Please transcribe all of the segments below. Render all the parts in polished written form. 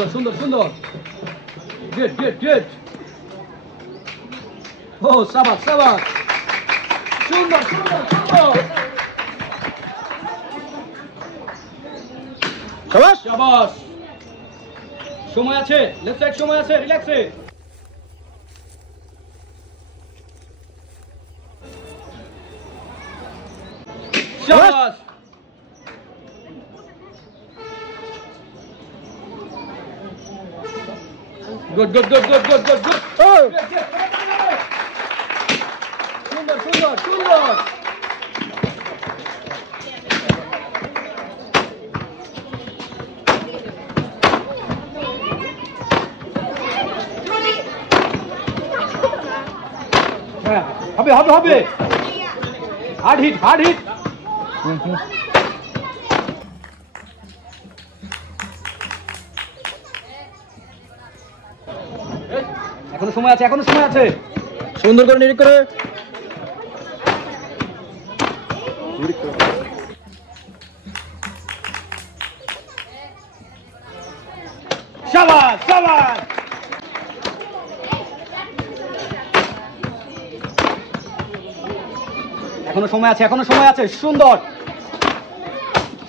সুন্দর সুন্দর সুন্দর গুড গুড গুড ও সাবাস সাবাস সুন্দর সুন্দর সুন্দর শাবাশ শাবাশ সময় আছে লেফট সাইড সময় আছে রিল্যাক্সে শাবাশ good good good good good good good সুন্দর সুন্দর সুন্দর হ্যাঁ হবে হবে হবে হার্ড হিট হার্ড হিট এখনো সময় আছে এখনো সময় আছে সুন্দর করে নিরীক্ষ করে শাবাশ শাবাশ এখনো সময় আছে এখনো সময় আছে সুন্দর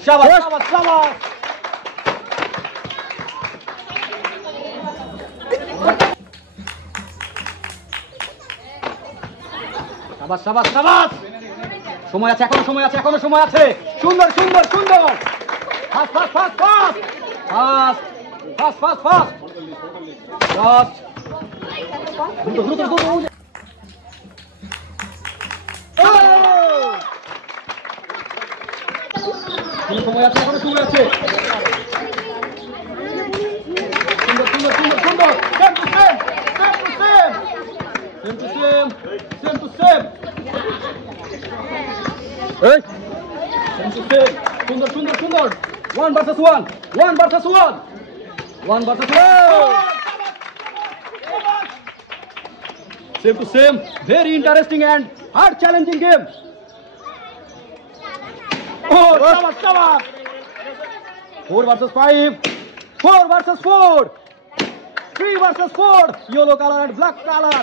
শাবাশ শাবাশ শাবাশ শাবাশ শাবাশ শাবাশ সময় আছে এখনো সময় আছে এখনো সময় আছে সুন্দর সুন্দর সুন্দর fast fast fast fast fast fast fast fast fast দ্রুত দ্রুত দ্রুত এখনো সময় আছে এখনো সময় আছে সুন্দর সুন্দর সুন্দর সুন্দর same to same same to same same to same এই সেম টু সেম সুন্দর সুন্দর সুন্দর 1 versus 1 1 versus 1 1 versus 1 same to same very interesting and hard challenging game oh shabash shabash 4 versus 5 4 versus 4 3 versus 4 yellow color and black color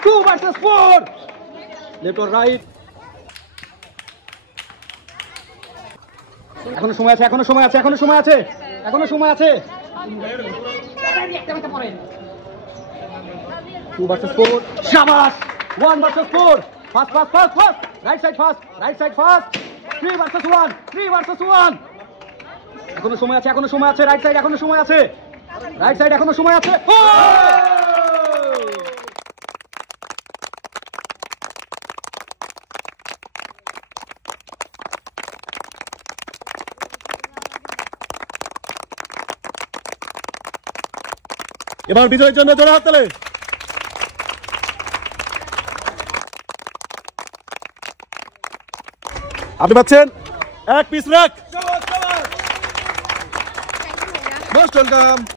2 versus 4 left or right এখনো সময় আছে এখনো সময় আছে এখনো সময় আছে এখনো সময় আছে 2 versus 4 শাবাশ 1 versus 4 fast fast fast fast right side fast 3 versus 1 3 versus 1 এখনো সময় আছে এখনো সময় আছে রাইট সাইড এখনো সময় আছে রাইট সাইড এখনো সময় আছে এবার বিজয়ের জন্য জোরে হাততালি আপনি পাচ্ছেন এক পিস রাখ মোস্ট ওয়েলকাম